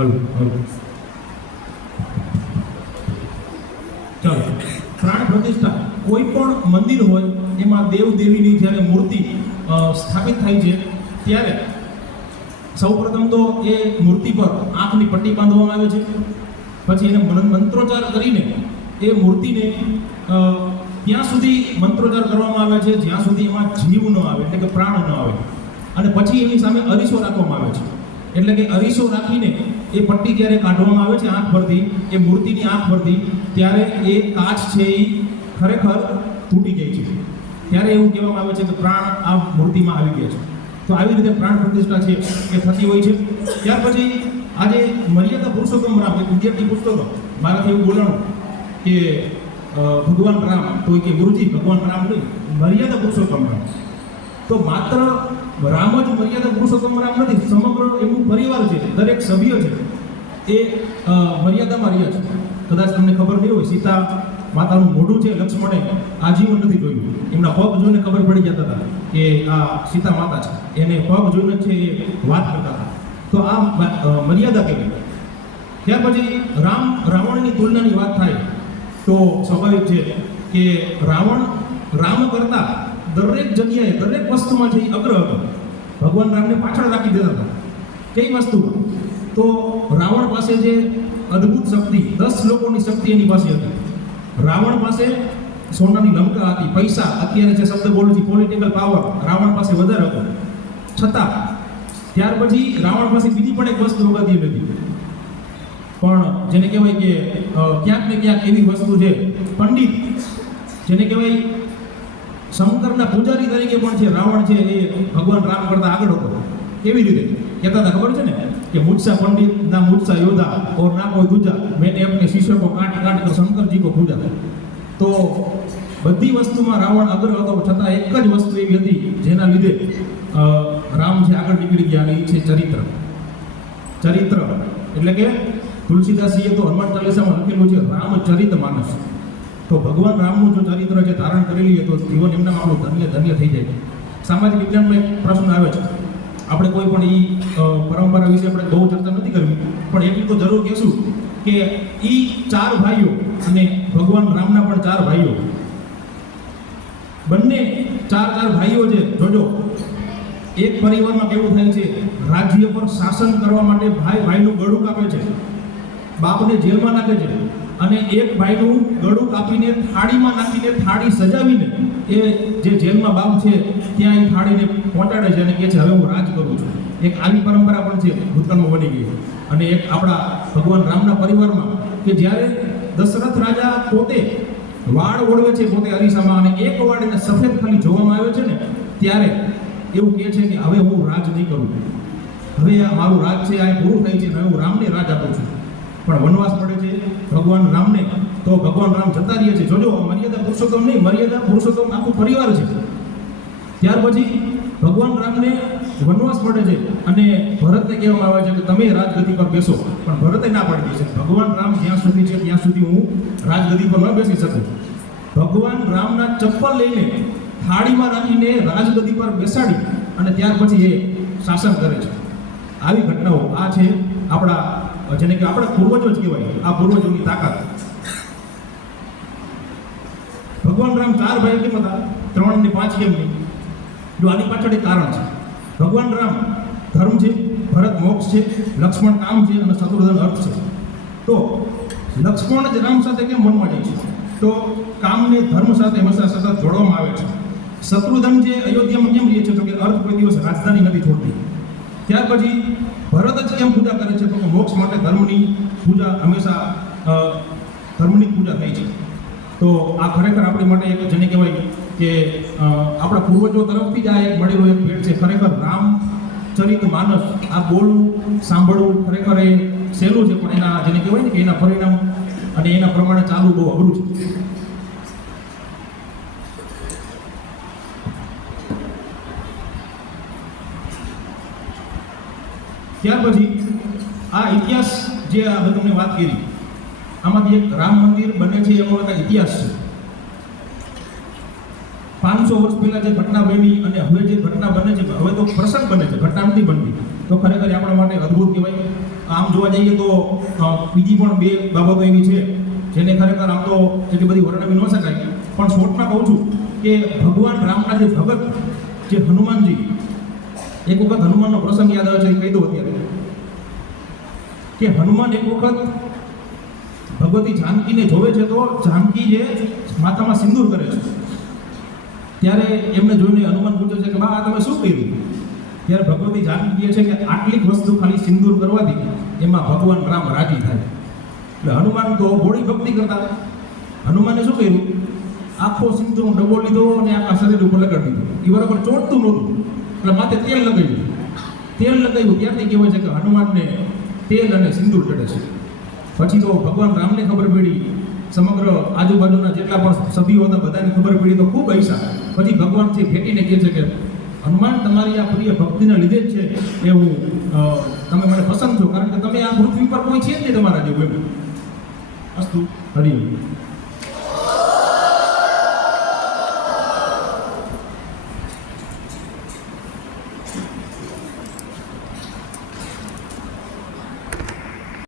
Hello ચાલો, પ્રાણ પ્રતિષ્ઠા કોઈ પણ મંદિર હોય એમાં દેવ દેવીની જ્યારે મૂર્તિ સ્થાપિત થાય છે ત્યારે સૌપ્રથમ તો એ મૂર્તિ પર આંખની પટ્ટી બાંધવામાં આવે છે. પછી એને મંત્રોચ્ચાર કરીને એ મૂર્તિને ત્યાં સુધી મંત્રોચ્ચાર કરવામાં આવે છે જ્યાં સુધી એમાં જીવ ન આવે, એટલે કે પ્રાણ ન આવે. અને પછી એની સામે અરીસો રાખવામાં આવે છે. એટલે કે અરીસો રાખીને એ પટ્ટી જ્યારે કાઢવામાં આવે છે આંખ પરથી, એ મૂર્તિની આંખ પરથી, ત્યારે એ કાચ છે એ ખરેખર તૂટી જાય છે. ત્યારે એવું કહેવામાં આવે છે કે પ્રાણ આ મૂર્તિમાં આવી ગયા છે. તો આવી રીતે પ્રાણ પ્રતિષ્ઠા છે એ થતી હોય છે. ત્યાર પછી આજે મર્યાદા પુરુષોત્તમ રામ, એક વિદ્યાર્થી પૂછતો હતો મારાથી એવું બોલાણું કે ભગવાન રામ, તો કે ગુરુજી ભગવાન રામ નહીં, મર્યાદા પુરુષોત્તમ રામ. તો માત્ર રામ જ મર્યાદા પુરુષોત્તમ રામ નથી, સમગ્ર એમનું પરિવાર છે, દરેક સભ્ય છે એ મર્યાદામાં રહ્યા છે. કદાચ તમને ખબર નહીં હોય, સીતા માતાનું મોઢું છે લક્ષ્મણે આજીવન નથી જોયું. એમના પગ જોઈને ખબર પડી જતા હતા કે આ સીતા માતા છે, એને પગ જોઈને છે એ વાત કરતા હતા. તો આ મર્યાદા કહેવાય. ત્યાર પછી રાવણની તુલનાની વાત થાય તો સ્વાભાવિક છે કે રામ કરતા દરેક જગ્યાએ, દરેક વસ્તુમાં છે એ અગ્ર હતો. ભગવાન રામને પાછળ રાખી દેતા હતા કઈ વસ્તુમાં? તો રાવણ પાસે જે અદ્ભુત શક્તિ, 10 લોકોની શક્તિ એની પાસે હતી. રાવણ પાસે સોનાની લંકા હતી, પૈસા, અત્યારે જે શબ્દ બોલું છું પોલિટિકલ પાવર, રાવણ પાસે વધારે હતો. છતાં ત્યાર પછી રાવણ પાસે બીજી પણ એક વસ્તુ અગત્યની હતી, પણ જેને કહેવાય કે ક્યાંક ને ક્યાંક એવી વસ્તુ છે, પંડિત, જેને કહેવાય શંકરના પૂજારી તરીકે પણ છે રાવણ છે એ ભગવાન રામ કરતા આગળ હતો. કેવી રીતે કહેતા હતા ખબર છે ને કે મુझसा पंडित ना मुझसा योद्धा और ना कोई दूजा, मैंने अपने शिष्य को काट काट कर शंकरजी को पूजा. તો બધી વસ્તુમાં રાવણ અગ્ર હતો, છતાં એક જ વસ્તુ એવી હતી જેના લીધે રામ છે આગળ નીકળી ગયા, અને એ છે ચરિત્ર. એટલે કે તુલસીદાસજીએ તો હનુમાન ચાલીસામાં લખેલું છે રામચરિત માનસ. તો ભગવાન રામનું જો ચરિત્ર જે ધારણ કરી લઈએ તો જીવન એમના આપણું ધન્ય થઈ જાય. સામાજિક વિજ્ઞાનમાં એક પ્રશ્ન આવે છે, આપણે કોઈ પણ એ પરંપરા વિશે આપણે બહુ ચર્ચા નથી કરવી, પણ એટલી તો જરૂર કહેશું કે એ 4 ભાઈઓ અને ભગવાન રામના પણ 4 ભાઈઓ, બંને 4 ભાઈઓ છે. જોજો એક પરિવારમાં કેવું થાય છે, રાજ્ય પર શાસન કરવા માટે ભાઈનું ગળું કાપે છે, બાપને જેલમાં નાખે છે, અને એક ભાઈનું ગળું કાપીને થાળીમાં નાખીને, થાળી સજાવીને એ જે જેલમાં બાપ છે ત્યાં એ થાળીને પહોંચાડે છે અને કહે છે હવે હું રાજ કરું છું. એક આવી પરંપરા પણ છે, ભૂતકાળમાં બની ગઈ. અને એક આપણા ભગવાન રામના પરિવારમાં કે જ્યારે દશરથ રાજા પોતે વાળ ઓળવે છે પોતે અરીસામાં, અને એક વાળ એને સફેદ ખાલી જોવામાં આવે છે ને, ત્યારે એવું કહે છે કે હવે હું રાજ નહીં કરું, હવે આ મારું રાજ છે આ પૂરું થાય છે, હવે હું રામને રાજ આપું છું. પણ વનવાસ પડે છે ભગવાન રામને, તો ભગવાન રામ જતા રહે છે. જોજો મર્યાદા પુરુષોત્તમ નહીં, મર્યાદા પુરુષોત્તમ આખું પરિવાર છે. ત્યાર પછી ભગવાન રામને વનવાસ પડે છે અને ભરતને કહેવામાં આવે છે કે તમે રાજગદ્દી પર બેસો, પણ ભરતે ના પાડી દે છે. ભગવાન રામ જ્યાં સુધી છે ત્યાં સુધી હું રાજગદ્દી પર ન બેસી શકું. ભગવાન રામના ચપ્પલ લઈને થાળીમાં રાખીને રાજગદ્દી પર બેસાડી અને ત્યાર પછી એ શાસન કરે છે. આવી ઘટનાઓ આ છે આપણા, જેને કે આપણા પૂર્વજો જ કહેવાય, આ પૂર્વજોની તાકાત. ભગવાન રામ 4 ભાઈ કેમ હતા, 3 અને 5 કેમ નહીં? જો આની પાછળ એક કારણ છે. ભગવાન રામ ધર્મ છે, ભરત મોક્ષ છે, લક્ષ્મણ કામ છે અને શત્રુઘ્ન અર્થ છે. તો લક્ષ્મણ જ રામ સાથે કેમ વનમાં જાય છે? તો કામને ધર્મ સાથે હંમેશા સતત જોડવામાં આવે છે. શત્રુઘ્ન જે અયોધ્યામાં કેમ રહે છે? તો કે અર્થ કોઈ દિવસ રાજધાની નથી છોડતી. ત્યાર પછી ભરત જ કેમ પૂજા કરે છે? તો કે મોક્ષ માટે ધર્મની પૂજા હંમેશા ધર્મની પૂજા થઈ છે. તો આ ખરેખર આપણી માટે એક જેને કહેવાય કે આપણા પૂર્વજો તરફથી જ આ એક મળેલો એક ભેટ છે. ખરેખર રામચરિત માનસ આ બોલવું, સાંભળવું ખરેખર એ સહેલું છે, પણ એના જેને કહેવાય ને કે એના પરિણામ અને એના પ્રમાણે ચાલવું બહુ અઘરું છે. ત્યાર પછી આ ઇતિહાસ જે આપણે તમને વાત કરી, આમાંથી એક રામ મંદિર બને છે એનો એક ઇતિહાસ છે. 500 વર્ષ પહેલા જે ઘટના બની અને હવે જે ઘટના બને છે, હવે તો પ્રસંગ બને છે, ઘટના નથી બનતી, તો ખરેખર આપણા માટે અદ્ભુત કહેવાય. આમ જોવા જઈએ તો બીજી પણ બે બાબતો એવી છે જેને ખરેખર આમ તો એટલી બધી વર્ણવી ન શકાય, પણ શોર્ટમાં કહું છું કે ભગવાન રામના જે ભગત જે હનુમાનજી, એક વખત હનુમાનનો પ્રસંગ યાદ આવે છે, કહી દઉં અત્યારે કે હનુમાન એક વખત ભગવતી જાનકીને જોવે છે તો જાનકી જે માથામાં સિંદૂર કરે છે, ત્યારે એમને જોઈને હનુમાન પૂછે છે કે બા આ તમે શું કર્યું? ત્યારે ભગવતી જાનકી કહે છે કે આટલી વસ્તુ ખાલી સિંદૂર કરવાથી એમાં ભગવાન રામ રાજી થાય. એટલે હનુમાન તો બોડી ભક્તિ કરતા, હનુમાને શું કર્યું? આખો સિંદૂરનો ડબ્બો લીધો અને આખા શરીર ઉપર લગાડી દીધો. એ બરાબર ચોટતું નહોતું એટલે માથે તેલ લગાવ્યું. તેલ લગાવ્યું ત્યારથી કહેવાય છે કે હનુમાનને તેલ અને સિંદૂર ચડે છે. પછી તો ભગવાન રામને ખબર પડી, સમગ્ર આજુબાજુના જેટલા પણ સભ્યો હતા બધાને ખબર પડી તો ખૂબ હૈસા. પછી ભગવાનથી ભેટીને કહે છે કે હનુમાન તમારી આ પ્રિય ભક્તિના લીધે જ છે એ હું તમે મને પસંદ છો, કારણ કે તમે આ પૃથ્વી પર કોઈ છે જ નહીં તમારા જેવું. એમ અસ્તુ હરિ.